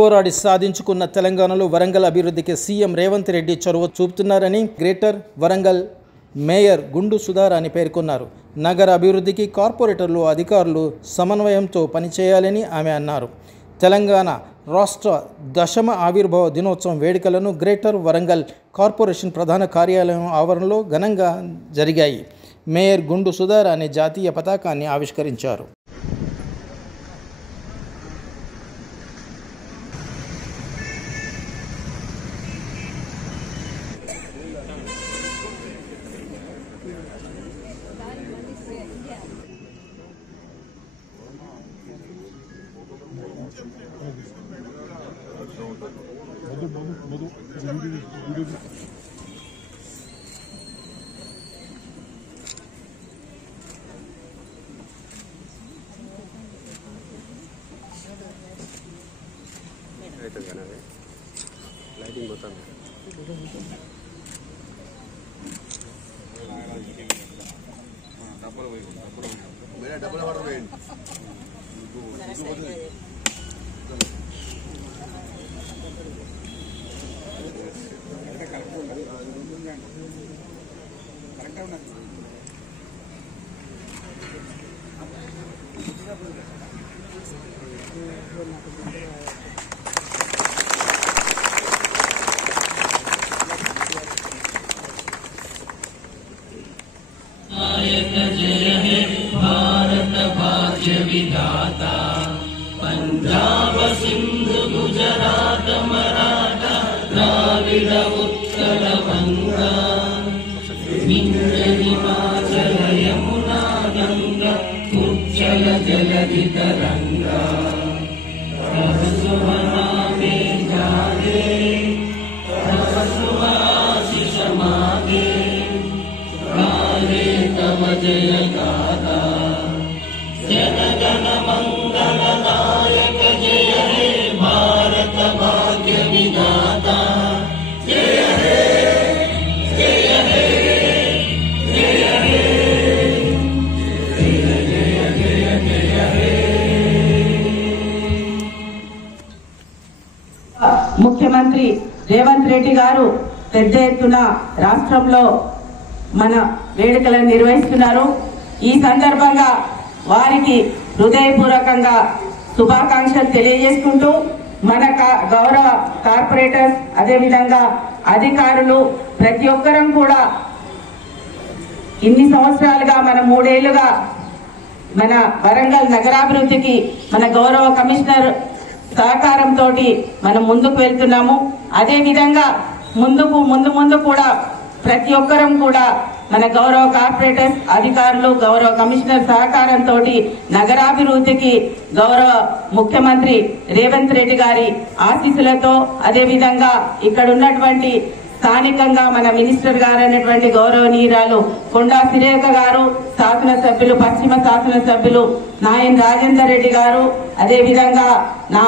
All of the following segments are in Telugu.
పోరాడి సాధించుకున్న తెలంగాణలో వరంగల్ అభివృద్ధికి సీఎం రేవంత్ రెడ్డి చొరవ చూపుతున్నారని గ్రేటర్ వరంగల్ మేయర్ గుండు సుధారాణి పేర్కొన్నారు. నగర అభివృద్ధికి కార్పొరేటర్లు, అధికారులు సమన్వయంతో పనిచేయాలని ఆమె అన్నారు. తెలంగాణ రాష్ట్ర దశమ ఆవిర్భావ దినోత్సవం వేడుకలను గ్రేటర్ వరంగల్ కార్పొరేషన్ ప్రధాన కార్యాలయం ఆవరణలో ఘనంగా జరిగాయి. మేయర్ గుండు సుధారాణి జాతీయ పతాకాన్ని ఆవిష్కరించారు. లైటింగ్ పోతాను డబ్బులు పడవేయండి. जय हे भारत भाग्य विधाता, पंजाब सिंधु गुजरात मराठा द्राविड उत्कल बंगा, विंध्य हिमाचल यमुना गंगा उज्जल जलधि तरंगा, तव शुभ नामे जागे, तव शुभ आशीष मागे, तव जय गाथा, जन गण मंगल नायक जय हे भारत भाग्य विधाता, जय हे जय हे जय हे जय जय जय जय हे। ముఖ్యమంత్రి రేవంత్ రెడ్డి గారు పెద్ద ఎత్తున రాష్ట్రంలో మన వేడుకలను నిర్వహిస్తున్నారు. ఈ సందర్భంగా వారికి హృదయపూర్వకంగా శుభాకాంక్షలు తెలియజేసుకుంటూ మన గౌరవ కార్పొరేటర్స్, అదేవిధంగా అధికారులు ప్రతి ఒక్కరం కూడా ఇన్ని సంవత్సరాలుగా మన 3 ఏళ్లుగా మన వరంగల్ నగరాభివృద్ధికి మన గౌరవ కమిషనర్ సహకారంతో మనం ముందుకు వెళ్తున్నాము. అదేవిధంగా ముందు కూడా ప్రతి ఒక్కరం కూడా మన గౌరవ కార్పొరేటర్స్, అధికారులు, గౌరవ కమిషనర్ సహకారంతో నగరాభివృద్ధికి గౌరవ ముఖ్యమంత్రి రేవంత్ రెడ్డి గారి ఆశీస్సులతో, అదేవిధంగా ఇక్కడ ఉన్నటువంటి స్థానికంగా మన మినిస్టర్ గారు అయినటువంటి గౌరవనీయురాలు కొండా సురేఖ గారు, శాసనసభ్యులు, పశ్చిమ శాసనసభ్యులు నాయన్ రాజేందర్ రెడ్డి గారు, అదేవిధంగా నా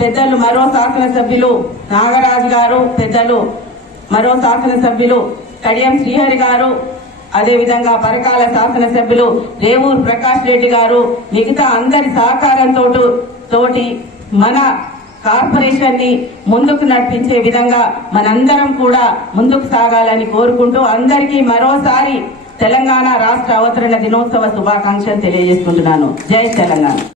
పెద్దలు మరో శాసనసభ్యులు నాగరాజు గారు, పెద్దలు మరో శాసనసభ్యులు కడియం శ్రీహరి గారు, అదేవిధంగా పరకాల శాసనసభ్యులు రేవూరు ప్రకాష్ రెడ్డి గారు, మిగతా అందరి సహకారంతో మన కార్పొరేషన్ ని ముందుకు నడిపించే విధంగా మనందరం కూడా ముందుకు సాగాలని కోరుకుంటూ అందరికీ మరోసారి తెలంగాణ రాష్ట్ర అవతరణ దినోత్సవ శుభాకాంక్షలు తెలియజేసుకుంటున్నాను. జై తెలంగాణ.